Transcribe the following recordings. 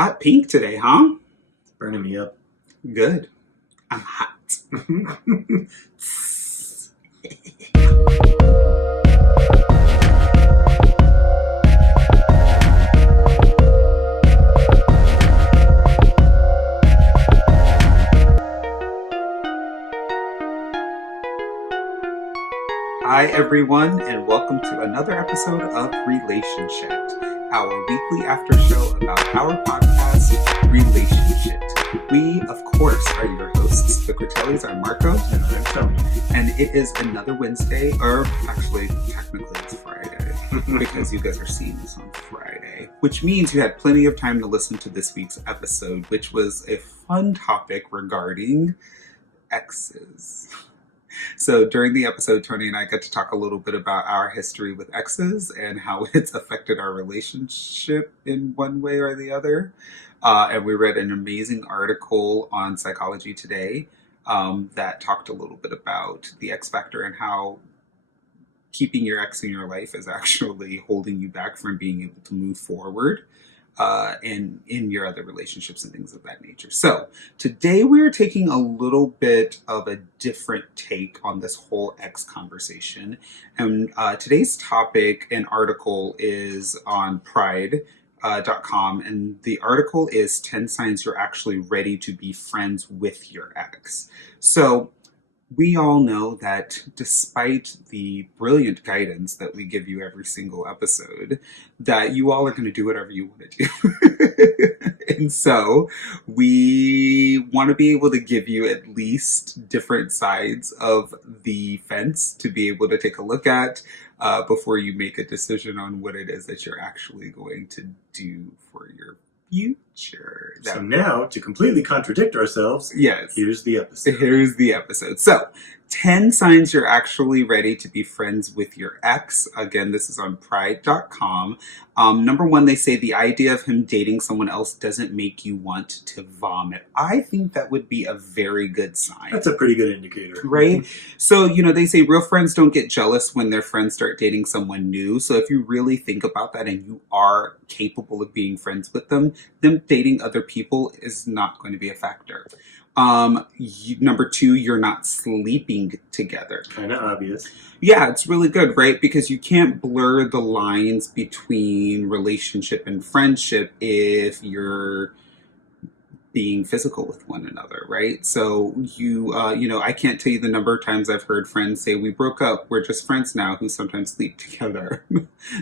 Hot pink today, huh? Burning me up. Good. I'm hot. Hi, everyone, and welcome to another episode of Relationshit, our weekly after show about our podcast, Relationshit. We, of course, are your hosts. The Critellis are Marko And I'm Tony. and it is another Wednesday, or actually, technically it's Friday, because you guys are seeing this on Friday, which means you had plenty of time to listen to this week's episode, which was a fun topic regarding exes. So during the episode, Tony and I got to talk a little bit about our history with exes and how it's affected our relationship in one way or the other. And we read an amazing article on Psychology Today that talked a little bit about the X factor and how keeping your ex in your life is actually holding you back from being able to move forward and in your other relationships and things of that nature. So today we're taking a little bit of a different take on this whole ex conversation. And today's topic and article is on pride.com, and the article is 10 signs you're actually ready to be friends with your ex. So we all know that despite the brilliant guidance that we give you every single episode, that you all are going to do whatever you want to do. And so we want to be able to give you at least different sides of the fence to be able to take a look at before you make a decision on what it is that you're actually going to do for your future. So now, to completely contradict ourselves, Yes. here's the episode. Here's the episode. So, 10 signs you're actually ready to be friends with your ex. Again, this is on pride.com. Number one, they say the idea of him dating someone else doesn't make you want to vomit. I think that would be a very good sign. That's a pretty good indicator. Right? So, they say real friends don't get jealous when their friends start dating someone new. So if you really think about that and you are capable of being friends with them dating other people is not going to be a factor. Number two, you're not sleeping together. Kind of obvious. Yeah, it's really good, right? Because you can't blur the lines between relationship and friendship if you're being physical with one another, right? So I can't tell you the number of times I've heard friends say, we broke up, we're just friends now, who sometimes sleep together.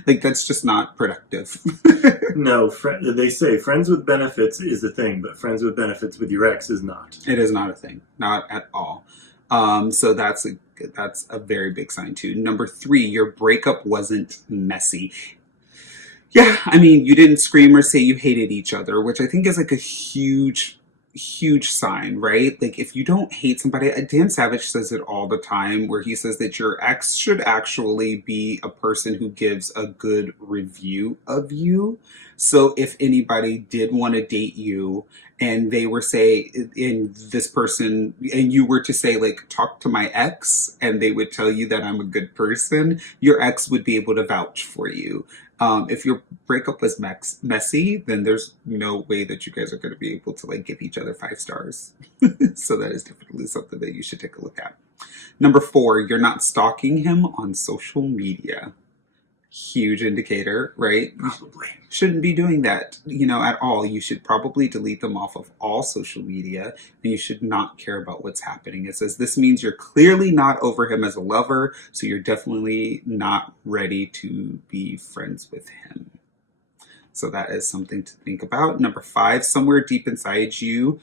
Like, that's just not productive. No, they say friends with benefits is a thing, but friends with benefits with your ex is not. It is not a thing, not at all. So that's a very big sign too. Number three, your breakup wasn't messy. Yeah, I mean, you didn't scream or say you hated each other, which I think is like a huge sign, right? Like, if you don't hate somebody, Dan Savage says it all the time, where he says that your ex should actually be a person who gives a good review of you. So if anybody did want to date you and they were and you were to say, like, talk to my ex, and they would tell you that I'm a good person, your ex would be able to vouch for you. If your breakup was messy, then there's no way that you guys are going to be able to, like, give each other 5 stars. So that is definitely something that you should take a look at. Number four, you're not stalking him on social media. Huge indicator, right? Probably. Shouldn't be doing that, at all. You should probably delete them off of all social media, and you should not care about what's happening. It says this means you're clearly not over him as a lover, so you're definitely not ready to be friends with him. So that is something to think about. Number five, somewhere deep inside you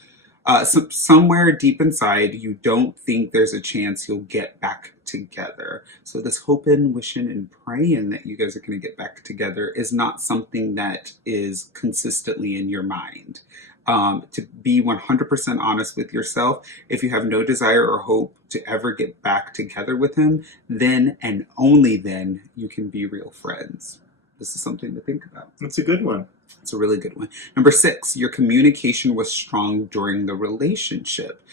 don't think there's a chance you'll get back together. So this hoping, wishing, and praying that you guys are going to get back together is not something that is consistently in your mind. To be 100% honest with yourself, if you have no desire or hope to ever get back together with him, then and only then you can be real friends. This is something to think about. That's a good one. It's a really good one. Number six, your communication was strong during the relationship.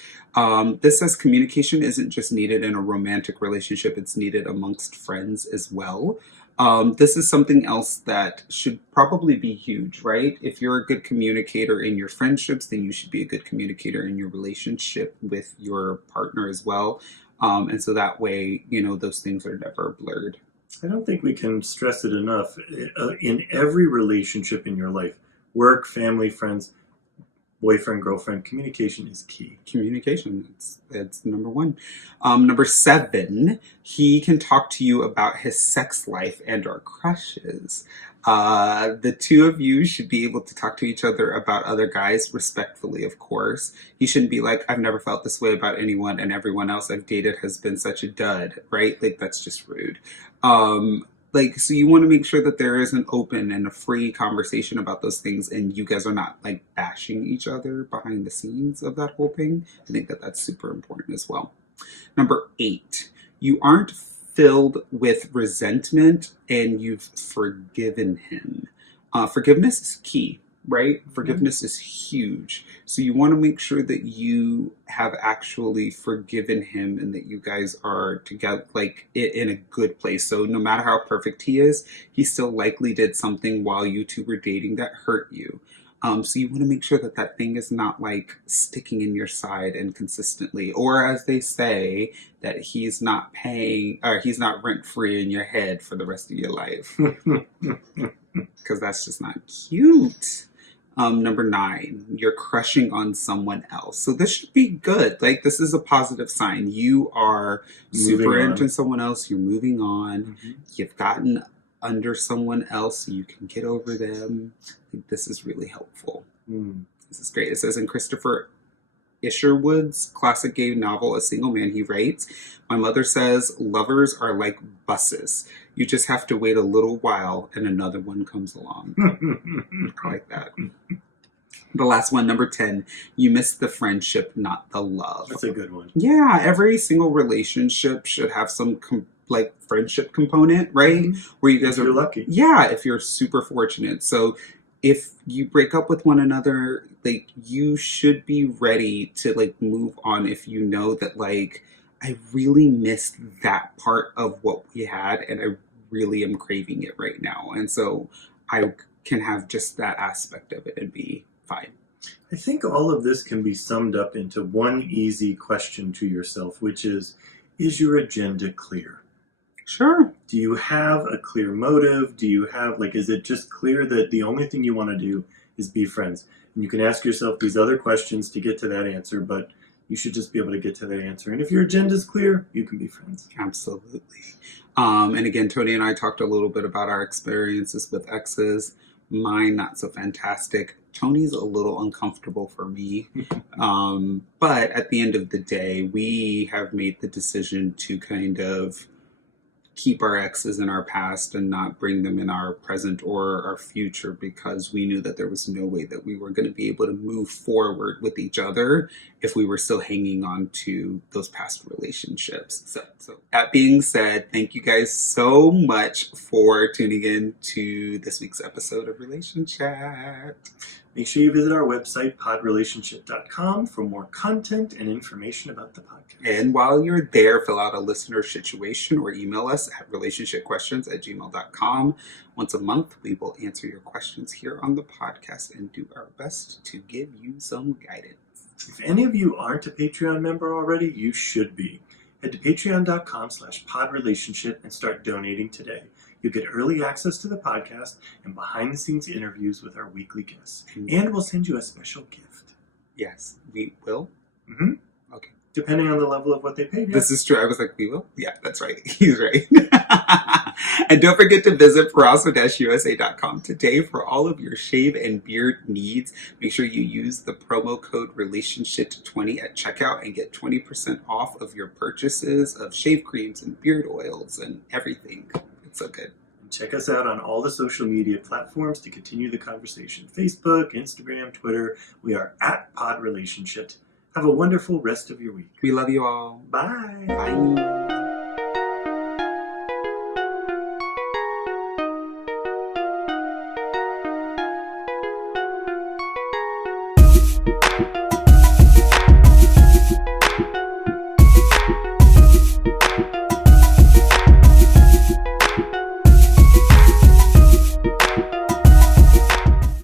This says communication isn't just needed in a romantic relationship, it's needed amongst friends as well. This is something else that should probably be huge, right? If you're a good communicator in your friendships, then you should be a good communicator in your relationship with your partner as well. And so that way, those things are never blurred. I don't think we can stress it enough. In every relationship in your life, work, family, friends, boyfriend, girlfriend, communication is key. Communication, it's number one. Number 7, he can talk to you about his sex life and or crushes. The two of you should be able to talk to each other about other guys respectfully, of course. He shouldn't be like, I've never felt this way about anyone and everyone else I've dated has been such a dud, right? Like, that's just rude. So you want to make sure that there is an open and a free conversation about those things, and you guys are not like bashing each other behind the scenes of that whole thing. I think that that's super important as well. Number 8, you aren't filled with resentment and you've forgiven him. Forgiveness is key, right? Forgiveness is huge. So you want to make sure that you have actually forgiven him and that you guys are together, like in a good place. So no matter how perfect he is, he still likely did something while you two were dating that hurt you. So you want to make sure that that thing is not like sticking in your side and consistently, or as they say, that he's not paying or he's not rent free in your head for the rest of your life. Because that's just not cute. Number 9, you're crushing on someone else. So this should be good. Like, this is a positive sign. You are super into someone else. You're moving on. Mm-hmm. You've gotten under someone else so you can get over them. I think this is really helpful. This is great. It says in Christopher Isherwood's classic gay novel, A Single Man, he writes, my mother says lovers are like buses. You just have to wait a little while and another one comes along. I like that. The last one, number 10, you miss the friendship, not the love. That's a good one. Yeah, every single relationship should have some friendship component, right? Mm-hmm. Where you guys are lucky. Yeah, if you're super fortunate. So if you break up with one another, like, you should be ready to like move on if you know that like, I really missed that part of what we had and I really am craving it right now. And so I can have just that aspect of it and be fine. I think all of this can be summed up into one easy question to yourself, which is your agenda clear? Sure. Do you have a clear motive? Do you have, is it just clear that the only thing you want to do is be friends? And you can ask yourself these other questions to get to that answer, but you should just be able to get to that answer. And if your agenda is clear, you can be friends. Absolutely. And again, Tony and I talked a little bit about our experiences with exes. Mine, not so fantastic. Tony's a little uncomfortable for me. But at the end of the day, we have made the decision to kind of keep our exes in our past and not bring them in our present or our future, because we knew that there was no way that we were going to be able to move forward with each other if we were still hanging on to those past relationships. So that being said, thank you guys so much for tuning in to this week's episode of Relationshit. Make sure you visit our website, podrelationship.com, for more content and information about the podcast. And while you're there, fill out a listener situation or email us at relationshipquestions@gmail.com. Once a month, we will answer your questions here on the podcast and do our best to give you some guidance. If any of you aren't a Patreon member already, you should be. Head to patreon.com/podrelationship and start donating today. You'll get early access to the podcast and behind-the-scenes interviews with our weekly guests. And we'll send you a special gift. Yes, we will? Mm-hmm. Okay. Depending on the level of what they paid. This is true. I was like, we will? Yeah, that's right. He's right. And don't forget to visit perasso-usa.com today for all of your shave and beard needs. Make sure you use the promo code Relationshit20 at checkout and get 20% off of your purchases of shave creams and beard oils and everything. It's so good. And check us out on all the social media platforms to continue the conversation. Facebook, Instagram, Twitter. We are at PodRelationship. Have a wonderful rest of your week. We love you all. Bye. Bye.